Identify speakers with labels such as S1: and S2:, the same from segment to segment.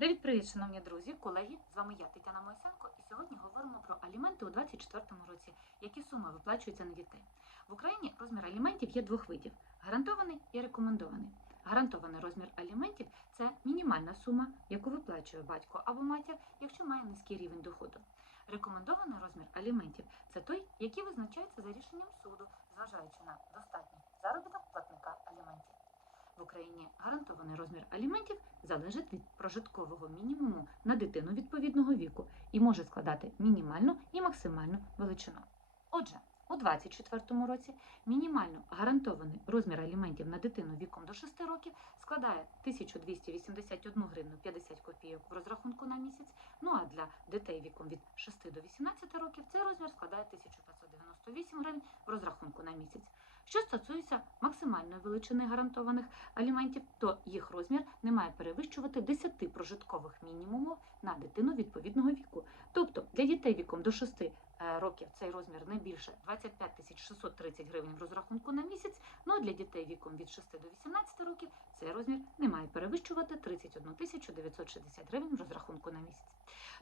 S1: Привіт-привіт, шановні друзі, колеги! З вами я, Тетяна Моїсенко, і сьогодні говоримо про аліменти у 2024 році, які суми виплачуються на дітей. В Україні розмір аліментів є двох видів: гарантований і рекомендований. Гарантований розмір аліментів це мінімальна сума, яку виплачує батько або матір, якщо має низький рівень доходу. Рекомендований розмір аліментів це той, який визначається за рішенням суду, зважаючи на достатній заробіток платника Україні гарантований розмір аліментів залежить від прожиткового мінімуму на дитину відповідного віку і може складати мінімальну і максимальну величину. Отже, у 2024 році мінімально гарантований розмір аліментів на дитину віком до 6 років складає 1281 гривну 50 копійок в розрахунку на місяць. Ну а для дітей віком від 6 до 18 років цей розмір складає 1598 гривень в розрахунку на місяць. Що стосується максимальної величини гарантованих аліментів, то їх розмір не має перевищувати 10 прожиткових мінімумів на дитину відповідного віку. Тобто для дітей віком до 6 е, років цей розмір не більше 25 тисяч 630 гривень в розрахунку на місяць. Ну а для дітей віком від 6 до 18 років цей розмір не має перевищувати 31 тисячу 960 гривень в розрахунку на місяць.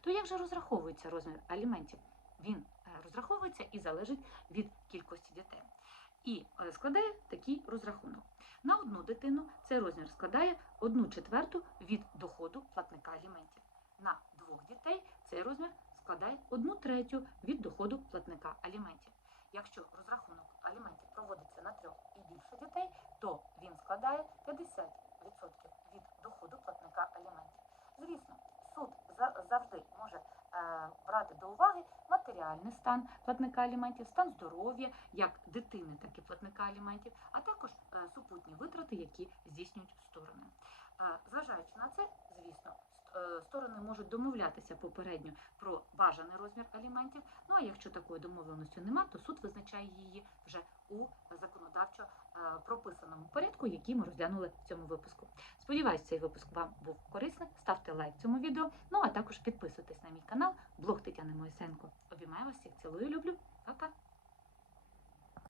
S1: То як же розраховується розмір аліментів? Він е, розраховується і залежить від кількості дітей. І е, складає такий розрахунок. На одну дитину цей розмір складає 1 четверту від доходу платника аліментів. На двох дітей цей розмір складає 1 третю від доходу платника аліментів. Якщо розрахунок аліментів проводиться на трьох і більше дітей, то він складає 50% від доходу платника аліментів. Звісно, суд завжди може е, брати до уваги матеріальний стан платника аліментів, стан здоров'я як дитини, так і платника аліментів, а також е, супутні витрати, які здійснюють сторони. Е, Зважаючи на це, звісно, сторони можуть домовлятися попередньо про бажаний розмір аліментів. Ну а якщо такої домовленості нема, то суд визначає її вже у законодавчо е, прописаному порядку, який ми розглянули в цьому випуску. Сподіваюсь, цей випуск вам був корисний. Ставте лайк цьому відео. Ну а також підписуйтесь на мій канал, блог Тетяни Моїсенко. Обіймаю вас всіх, цілую, люблю.